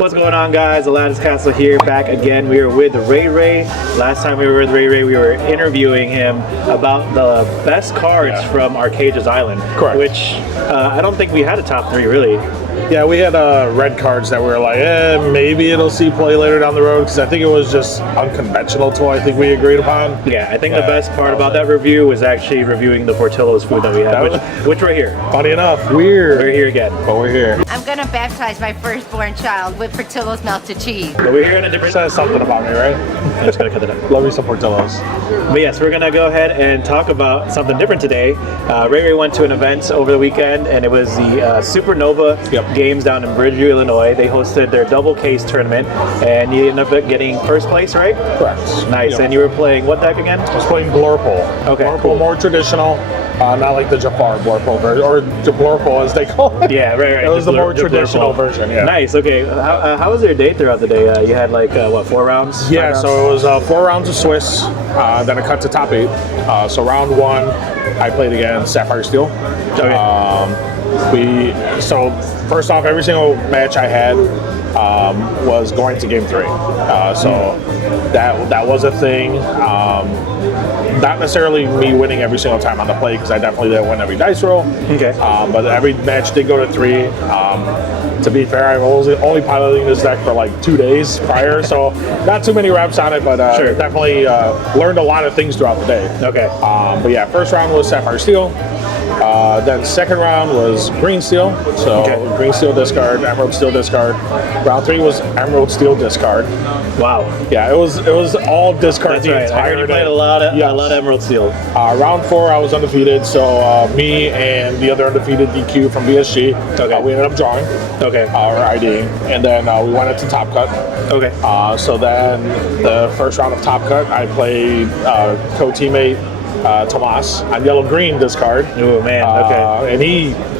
What's going on, guys? Aladdin's Castle here, back again. We are with Rey Rey. Last time we were with Rey Rey, we were interviewing him about the best cards from Arcadia's Island. Correct. Which I don't think we had a top 3, really. Yeah, we had red cards that we were like, maybe it'll see play later down the road, because I think it was just unconventional to what I think we agreed upon. Yeah, I think the best part about that review was actually reviewing the Portillo's food that we had, which we're here. Funny enough, we're here again. But we're here. I'm gonna baptize my firstborn child with Portillo's melted cheese. But we're here in a different... Says something about me, right? I'm just gonna cut it up. Love me some Portillo's. But yes, we're gonna go ahead and talk about something different today. Rey Rey went to an event over the weekend, and it was the SuperNova games down in Bridgeview, Illinois. They hosted their double case tournament, and you ended up getting first place, right? Correct. Nice. Yep. And you were playing what deck again? I was playing Blurple. Okay. Blurple, cool. more traditional, not like the Jafar Blurple version, or the Blurple as they call it. Yeah, right. It was the more traditional version. Yeah. Nice. Okay. How was your day throughout the day? You had like what, 4 rounds? Yeah. So it was 4 rounds of Swiss, then it cut to top 8. So round 1, I played against Sapphire Steel. Okay. So first off, every single match I had was going to game 3. So that was a thing. Not necessarily me winning every single time on the play, because I definitely didn't win every dice roll. Okay. But every match did go to 3. To be fair, I was only piloting this deck for like 2 days prior, so not too many reps on it, but definitely learned a lot of things throughout the day. Okay. But yeah, first round was Sapphire Steel. Then second round was Green Steel. So Green Steel discard, Emerald Steel discard. Round 3 was Emerald Steel discard. Wow. Yeah, it was all discard the entire day. You played a lot of Emerald Steel. Round 4 I was undefeated, so me and the other undefeated DQ from BSG, we ended up drawing. Okay. Or IDing, and then we went into Top Cut. Okay. So then the first round of Top Cut, I played co-teammate Tomas on yellow-green discard. Oh man, okay. And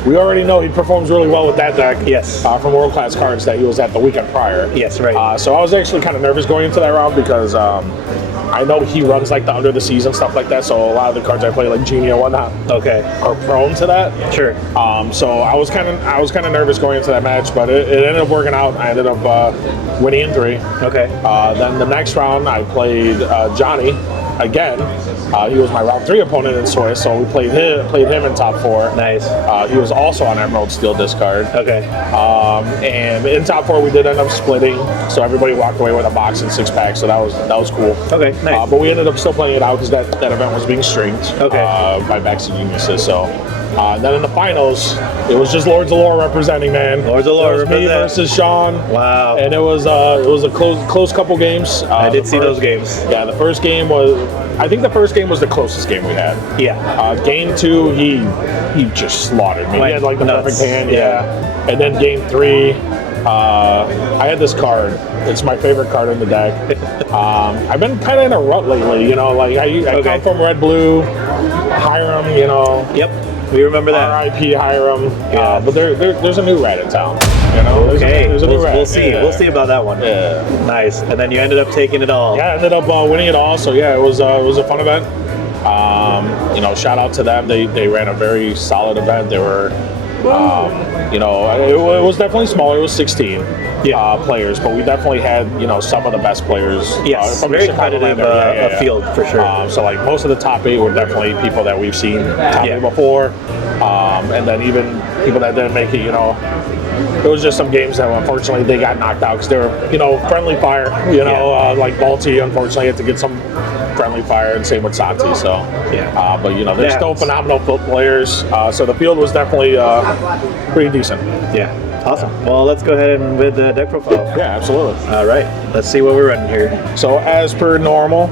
we already know he performs really well with that deck. Yes. From World Class Cards that he was at the weekend prior. Yes, right. So I was actually kind of nervous going into that round, because I know he runs like the under the season stuff like that, so a lot of the cards I play, like Genie and whatnot, are prone to that. Sure. So I was kind of nervous going into that match, but it ended up working out. I ended up winning in 3. Okay. Then the next round I played Johnny again. He was my round 3 opponent in Swiss, so we played him in top 4. Nice. He was also on Emerald Steel discard. Okay. And in top 4 we did end up splitting, so everybody walked away with a box and 6-pack, so that was cool. Okay, nice. But we ended up still playing it out, because that event was being streamed by Backseat Geniuses. So then in the finals, it was just Lords of Lore representing, man. Lords of Lore representing. Me versus Sean. Wow. And it was a close couple games. I did see those games. Yeah, the first game was, I think the first game was the closest game we had. Yeah. Game 2, he just slaughtered me. He had like the perfect hand. Yeah. And then game 3, I had this card. It's my favorite card in the deck. I've been kind of in a rut lately, you know. Like I come from Red Blue, Hiram, you know. Yep. We remember that. R.I.P. Hiram. Yeah. But there's a new rat in town. You know. There's a new rat. We'll see. Yeah. We'll see about that one. Yeah. Nice. And then you ended up taking it all. Yeah, I ended up winning it all. So yeah, it was a fun event. You know, shout out to them. They ran a very solid event. They were, you know, it was definitely smaller. It was 16 players, but we definitely had, you know, some of the best players. Yes, from very the competitive field for sure. So like most of the top 8 were definitely people that we've seen top 8 before, and then even people that didn't make it, you know. It was just some games that unfortunately they got knocked out because they were, you know, friendly fire. You know, like Balti unfortunately had to get some friendly fire, and same with Santi. So but you know, they're still phenomenal players. So the field was definitely pretty decent. Yeah. Awesome. Well, let's go ahead and with the deck profile. Yeah, absolutely. All right. Let's see what we're running here. So as per normal,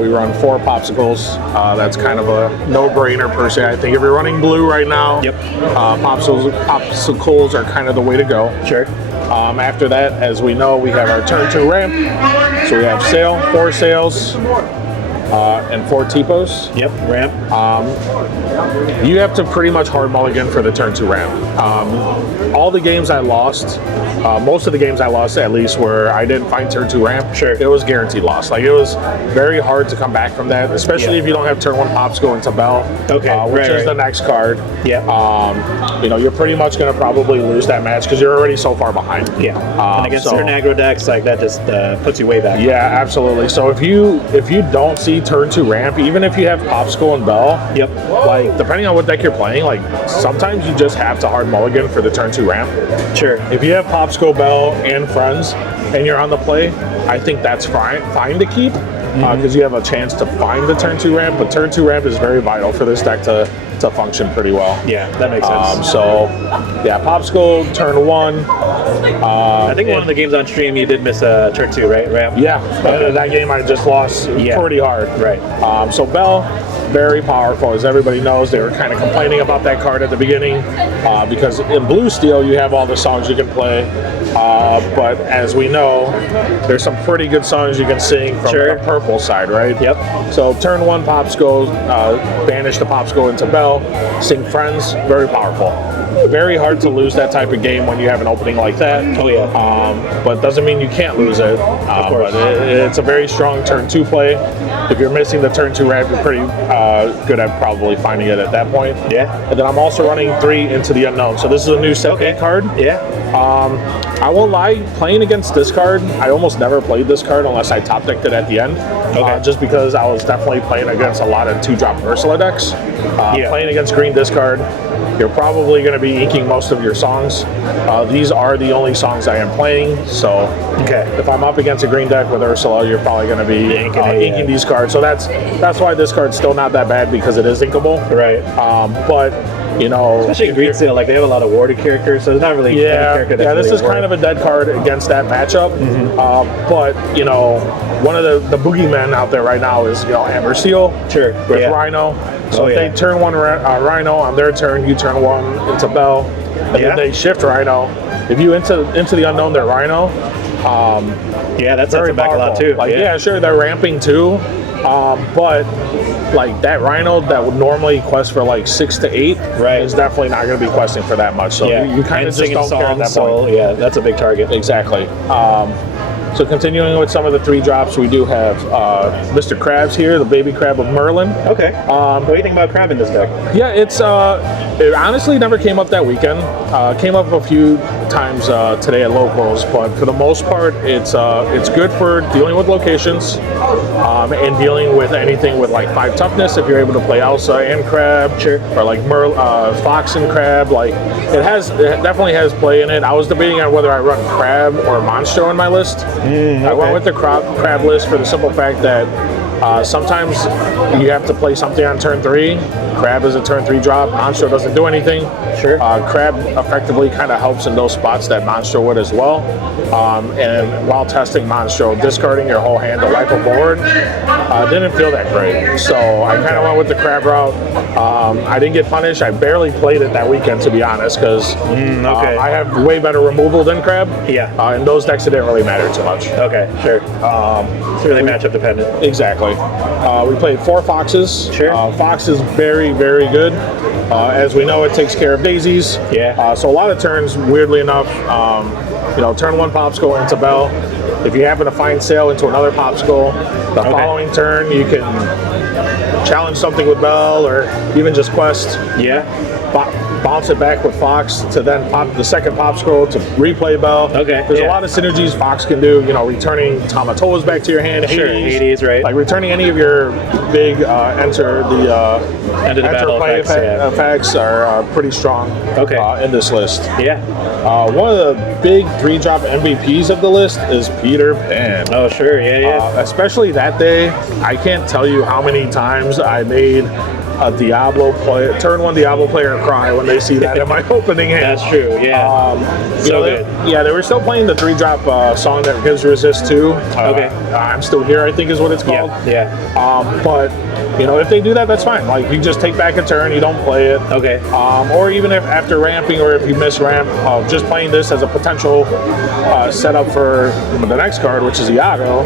we run 4 popsicles. That's kind of a no-brainer per se. I think if you're running blue right now, popsicles are kind of the way to go. Sure. After that, as we know, we have our turn 2 ramp. So we have sail, 4 sails, and 4 Tipos. Yep, ramp. You have to pretty much hard mulligan for the turn 2 ramp. All the games I lost, most of the games I lost at least, where I didn't find turn 2 ramp, Sure. it was guaranteed loss. Like, it was very hard to come back from that, especially if you don't have turn 1 Popsicle into Belle, which is the next card. Yeah. You know, you're pretty much going to probably lose that match because you're already so far behind. Yeah. And against certain aggro decks, like that just puts you way back. Yeah, absolutely. So if you don't see turn 2 ramp, even if you have Popsicle and Belle, Yep. like depending on what deck you're playing, like sometimes you just have to hard mulligan for the turn 2 ramp. Sure. If you have Popsicle, Belle, and Friends, and you're on the play, I think that's fine to keep because you have a chance to find the turn 2 ramp. But turn 2 ramp is very vital for this deck to function pretty well. Yeah, that makes sense. So, yeah, Popsicle, turn 1. I think one of the games on stream you did miss a turn 2, right? Ramp? Yeah, that game I just lost pretty hard. Right. So Belle, very powerful, as everybody knows. They were kind of complaining about that card at the beginning because in Blue Steel you have all the songs you can play, but as we know, there's some pretty good songs you can sing from the purple side, right? Yep. So turn 1 Popsicle, banish the Popsicle into Belle, sing Friends, very powerful. Very hard to lose that type of game when you have an opening like that. Oh yeah. But doesn't mean you can't lose it. Of course. But it's a very strong turn 2 play. If you're missing the turn 2 ramp, you're pretty good at probably finding it at that point. Yeah. And then I'm also running 3 Into the Unknown. So this is a new set A card. Yeah. I won't lie, playing against this card, I almost never played this card unless I top decked it at the end. Just because I was definitely playing against a lot of 2-drop Ursula decks. Playing against green discard, you're probably going to be inking most of your songs. These are the only songs I am playing, so if I'm up against a green deck with Ursula, you're probably going to be inking these cards. So that's why this card's still not that bad, because it is inkable. Right. But you know, especially green steel, like they have a lot of warded characters, so it's not really any character that's this really is kind of a dead card against that matchup. But you know, one of the boogeymen out there right now is Amber Seal with Rhino. So if they turn 1 Rhino on their turn, you turn 1 into Belle, and then they shift Rhino. If you into the Unknown, they're Rhino. That sets it back a lot too. Like sure, they're ramping too, but like that Rhino that would normally quest for like 6 to 8 is definitely not going to be questing for that much. So you kind of just don't care at that point. Yeah, that's a big target. Exactly. So continuing with some of the 3-drops, we do have Mr. Krabs here, the baby crab of Merlin. Okay. What do you think about crab in this deck? Yeah, it honestly never came up that weekend. Came up a few times today at locals, but for the most part, it's good for dealing with locations and dealing with anything with like 5 toughness. If you're able to play Elsa and Crab, or like Fox and Crab, like it definitely has play in it. I was debating on whether I run Crab or Monstro in my list. I went with the crab list for the simple fact that sometimes you have to play something on turn 3. Crab is a turn 3 drop. Monstro doesn't do anything. Crab effectively kind of helps in those spots that Monstro would as well. And while testing Monstro, discarding your whole hand to wipe a board didn't feel that great. So I kind of went with the Crab route. I didn't get punished. I barely played it that weekend, to be honest, because I have way better removal than Crab. In those decks, it didn't really matter too much. It's really matchup dependent. Exactly. We played 4 Foxes. Fox is very, very good. As we know, it takes care of daisies. So a lot of turns, weirdly enough, turn 1 Popsicle into Belle. If you happen to find Sail into another Popsicle, the following turn you can challenge something with Belle or even just quest. Bounce it back with Fox to then pop the second Popsicle to replay Belle. There's a lot of synergies Fox can do. Returning Tamatoas back to your hand. Hades, right? Like returning any of your big enter play effects are pretty strong in this list. One of the big 3-drop MVPs of the list is Peter Pan. Oh, sure, Especially that day, I can't tell you how many times I made a Diablo player, turn 1 Diablo player cry when they see that in my opening hand. That's true, yeah. So good. Yeah, they were still playing the 3-drop song that gives resist 2. Okay. I'm Still Here, I think is what it's called. Yeah. But if they do that, that's fine. Like, you just take back a turn, you don't play it. Okay. Or even if after ramping, or if you miss ramp, just playing this as a potential setup for the next card, which is Iago,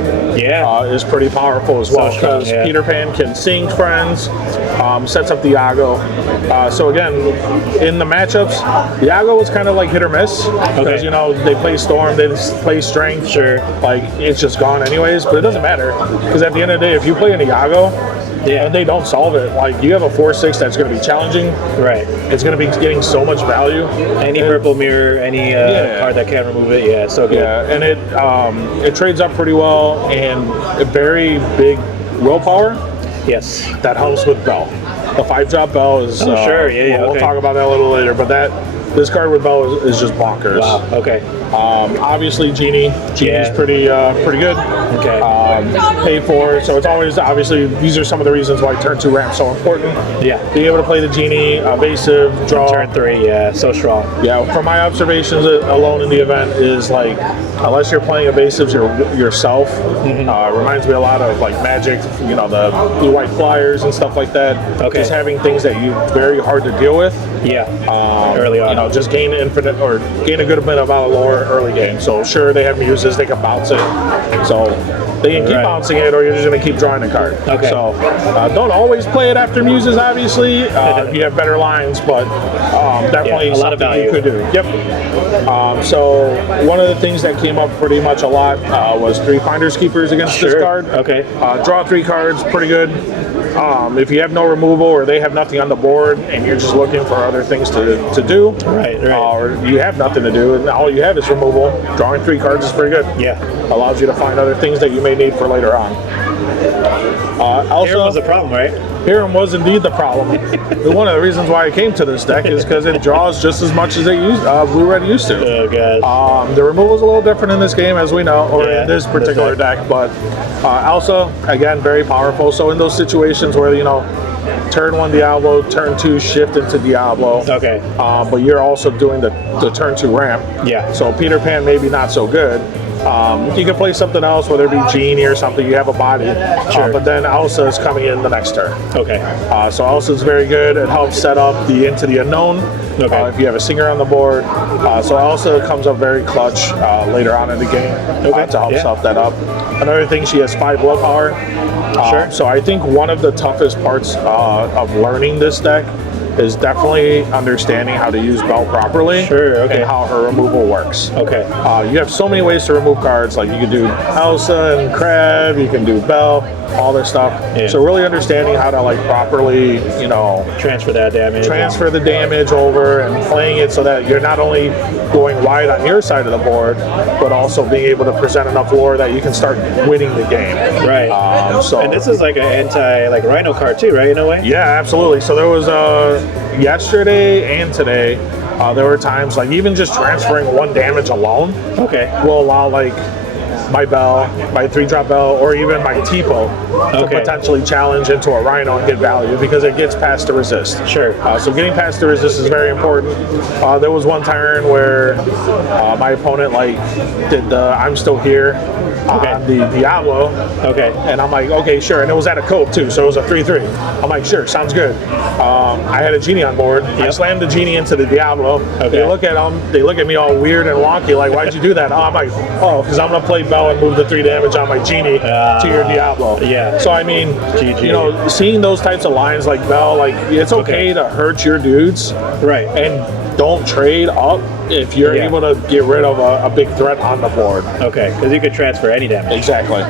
is pretty powerful as well, because Peter Pan can sing friends, sets up the Iago. So again, in the matchups, Iago was kind of like hit or miss, because they play Storm, they play Strength, like it's just gone anyways. But it doesn't matter, because at the end of the day, if you play an Iago and they don't solve it, like, you have a 4/6 that's going to be challenging. Right. It's going to be getting so much value. Any purple mirror, any card that can remove it, so good. Yeah, and it trades up pretty well, and a very big willpower. Yes. That helps with Belle. The 5-drop Belle is. We'll talk about that a little later, but this card with Belle is just bonkers. Wow. Okay. Obviously, Genie's pretty good. Okay. Pay for, so it's always, obviously, these are some of the reasons why turn 2 ramp's so important. Yeah. Being able to play the Genie, evasive, draw. Turn 3, so strong. Yeah, from my observations alone in the event is, like, unless you're playing evasives yourself, reminds me a lot of, like, Magic, the blue-white flyers and stuff like that. Okay. Just having things that you very hard to deal with. Yeah. Early on. Just gain infinite, or gain a good amount of lore early game. So sure, they have muses, they can bounce it. So they can keep bouncing it, or you're just going to keep drawing the card. Okay. So don't always play it after muses, obviously. If you have better lines, but definitely a lot of value you could do. Yep. So one of the things that came up pretty much a lot was 3 Finders Keepers against this card. Okay. Draw 3 cards, pretty good. If you have no removal, or they have nothing on the board, and you're just looking for other things to do, or you have nothing to do, and all you have is removal, drawing 3 cards is pretty good. Yeah. Allows you to find other things that you may need for later on. Hiram was the problem, right? Hiram was indeed the problem. One of the reasons why I came to this deck is because it draws just as much as Blue-Red used to. Oh, God. The removal is a little different in this game, as we know, or in this particular deck, but Elsa, again, very powerful. So in those situations where, turn 1 Diablo, turn 2 shift into Diablo. Okay. But you're also doing the turn 2 ramp. Yeah. So Peter Pan maybe not so good. You can play something else, whether it be Genie or something. You have a body. But then Elsa is coming in the next turn. Okay. So Elsa is very good. It helps set up the Into the Unknown. Okay. If you have a singer on the board. So Elsa comes up very clutch later on in the game to help set that up. Another thing, she has 5 willpower. So I think one of the toughest parts of learning this deck is definitely understanding how to use Belle properly and how her removal works. Okay. You have so many ways to remove cards. Like, you can do Elsa and Crab, you can do Belle, all this stuff. Yeah. So really understanding how to, like, properly, transfer that damage. Transfer the damage over, and playing it so that you're not only going wide on your side of the board, but also being able to present enough lore that you can start winning the game. Right. And this is like an Rhino card too, right, in a way? Yeah, absolutely. So there was yesterday and today, there were times, like, even just transferring 1 damage alone will allow, like, my Belle, my 3-drop Belle, or even my Tipo to potentially challenge into a Rhino and get value, because it gets past the resist. Sure. So getting past the resist is very important. There was one turn where my opponent, like, did the I'm Still Here on the Diablo. Okay. And I'm like, okay, sure. And it was at a cove too, so it was a 3/3. I'm like, sure, sounds good. I had a Genie on board. I slammed the Genie into the Diablo. They look at them. They look at me all weird and wonky, like, why'd you do that? I'm like, because I'm gonna play Belle and move the 3 damage on my Genie to your Diablo. Yeah. So I mean, seeing those types of lines like Belle, like, it's okay to hurt your dudes, right? And don't trade up if you're able to get rid of a big threat on the board. Okay, because you could transfer any damage. Exactly.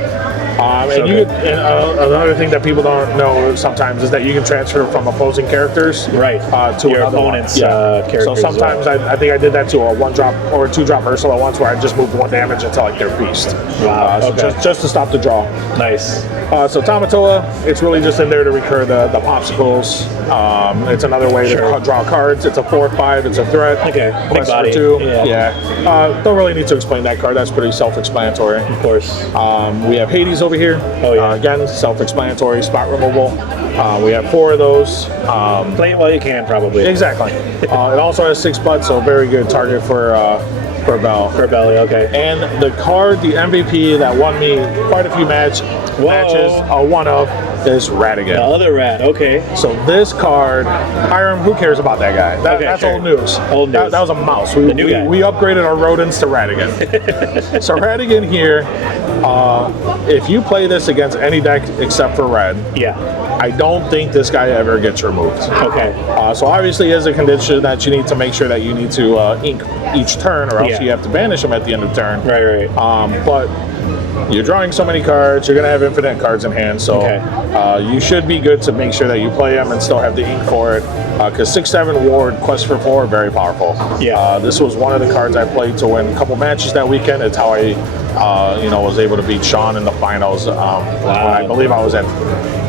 Another thing that people don't know sometimes is that you can transfer from opposing characters to your opponent's characters. So sometimes I think I did that to a 1-drop or a 2-drop Ursula once, where I just moved 1 damage until, like, their beast. Wow. So just to stop the draw. Nice. So Tamatoa, it's really just in there to recur the popsicles. It's another way to draw cards. It's a 4/5. It's a threat. Okay. Big body. 2. Yeah. Don't really need to explain that card. That's pretty self-explanatory. Of course. We have Hades over over here. Oh, yeah. Again, self-explanatory, spot removal. We have 4 of those. Play it while you can, probably. Exactly. It also has 6 butts, so very good target for Belle. For Belle, okay. And the card, the MVP that won me quite a few matches, one of, is Ratigan. The other rat, okay. So this card, Hiram, who cares about that guy? That's sure. old news. Old news. That was a mouse. The new guy. We upgraded our rodents to Ratigan. So Ratigan here, if you play this against any deck except for red, Yeah. I don't think this guy ever gets removed. Okay. So obviously is a condition that you need to make sure that you need to ink each turn, or else Yeah. you have to banish him at the end of turn. Right. But you're drawing so many cards, you're going to have infinite cards in hand, so you should be good to make sure that you play them and still have the ink for it, because 6/7 Ward, Quest for 4, very powerful. Yeah. This was one of the cards I played to win a couple matches that weekend. It's how I was able to beat Sean in the finals. When I believe I was at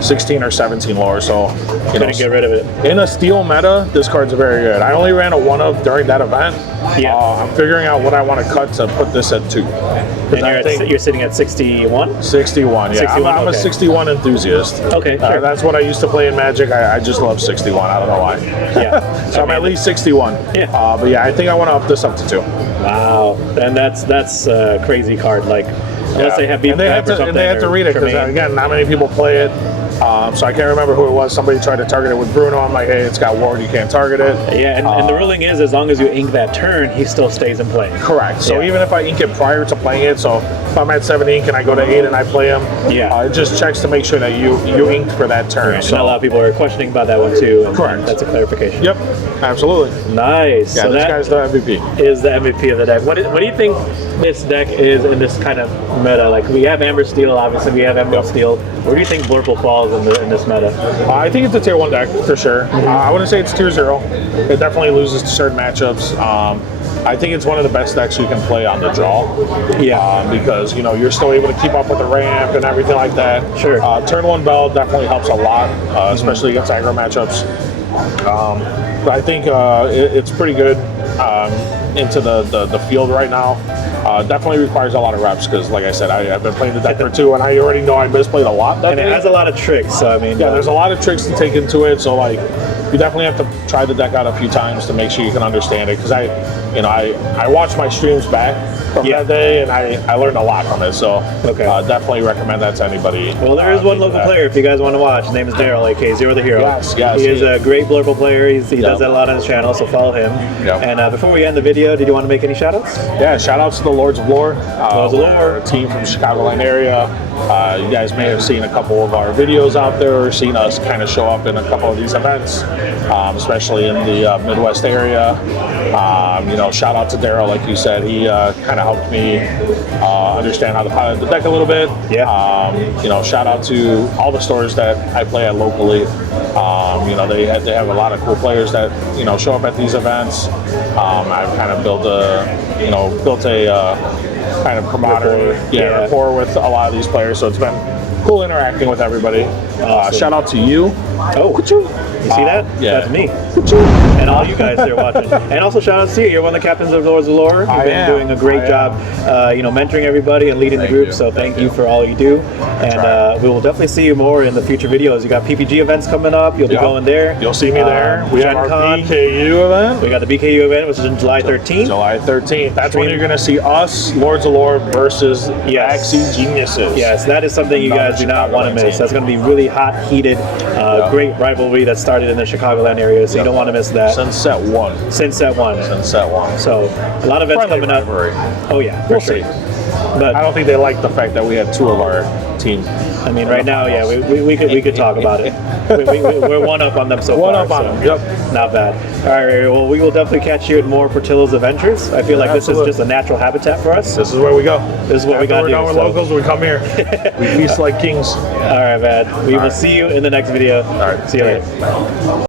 16 or 17 lore, so Couldn't get rid of it. in a steel meta, this card's very good. I only ran a 1-of during that event. Yeah. I'm figuring out what I want to cut to put this at 2. And you're sitting at 61? 61, yeah. 61, I'm a okay. 61 enthusiast. Okay, sure. That's what I used to play in Magic. I just love 61. I don't know why. Yeah. So I'm at least 61. Yeah. But yeah, I think I want to up this up to 2. Wow. And that's a crazy card. Like, unless they have beat and they have or something. and they have to or read it, because Tremaine. again, not many people play it. So I can't remember who it was. Somebody tried to target it with Bruno. I'm like, hey, it's got Ward, you can't target it. Yeah, and the ruling is, as long as you ink that turn, he still stays in play. Correct. So Yeah. even if I ink it prior to playing it, so if I'm at 7 ink and I go to 8 and I play him, it just checks to make sure that you inked for that turn. And So a lot of people are questioning about that one too. And Correct. That's a clarification. Yep, absolutely. Nice. Yeah, so this that guy's the MVP. is the MVP of the deck. What do you think this deck is in this kind of meta? Like, we have Amber Steel, obviously we have Emerald Steel. Where do you think Blurple falls in this meta? I think it's a tier 1 deck for sure. I wouldn't say it's tier 0. It definitely loses to certain matchups. I think it's one of the best decks you can play on the draw. Yeah. Because you're still able to keep up with the ramp and everything like that. Sure. Turn 1 Belle definitely helps a lot, especially against aggro matchups. But I think it's pretty good into the field right now. Definitely requires a lot of reps, because like I said, I've been playing the deck for 2, and I already know I misplayed a lot that And it day. has a lot of tricks, so I mean... Yeah, there's a lot of tricks to take into it, so like you definitely have to try the deck out a few times to make sure you can understand it, because I watched my streams back from that day, and I learned a lot from it, so definitely recommend that to anybody. Well, there is one local player if you guys want to watch. His name is Daryl, aka Zero the Hero. Yes. He is a great Blurple player. He does that a lot on his channel, so follow him. Yep. And before we end the video, did you want to make any shout-outs? Yeah, shout-outs to the Lords of Lore. Lords of Lore. We're a team from Chicagoland area. You guys may have seen a couple of our videos out there, or seen us kind of show up in a couple of these events, especially in the Midwest area. Shout out to Daryl, like you said. He kind of helped me understand how to pilot the deck a little bit. Yeah. Shout out to all the stores that I play at locally. They have a lot of cool players that show up at these events. I've kind of built a kind of camaraderie, rapport with a lot of these players. So it's been cool interacting with everybody. Awesome. Shout out to you. Oh, you see that? Yeah. That's me. And all you guys that are watching. And also shout out to you. You're one of the captains of Lords of Lore. You've been doing a great job, mentoring everybody and leading the group. So thank you for all you do. And we will definitely see you more in the future videos. You got PPG events coming up. You'll be going there. You'll see me there. We have our BKU event. We got the BKU event, which is in July 13th. July 13th. That's when you're going to see us, Lords of Lore, versus Axie Geniuses. Yes, that is something you guys do not want to miss. That's going to be really hot, heated, great rivalry that started in the Chicagoland area, so you don't want to miss that. Sunset 1. Sunset 1. Sunset 1. So, a lot of events coming up. Oh yeah, we'll see. But I don't think they like the fact that we had 2 of our team. I mean, right now, yeah, we could talk about it. We're one up on them so far. One up on them. Yep. Not bad. All right, Ray, well, we will definitely catch you at more Portillo's adventures. I feel like this is just a natural habitat for us. This is where we go. This is what we got to do. We're done with locals. We come here. We feast like kings. All right, man. We will see you in the next video. All right. See you later.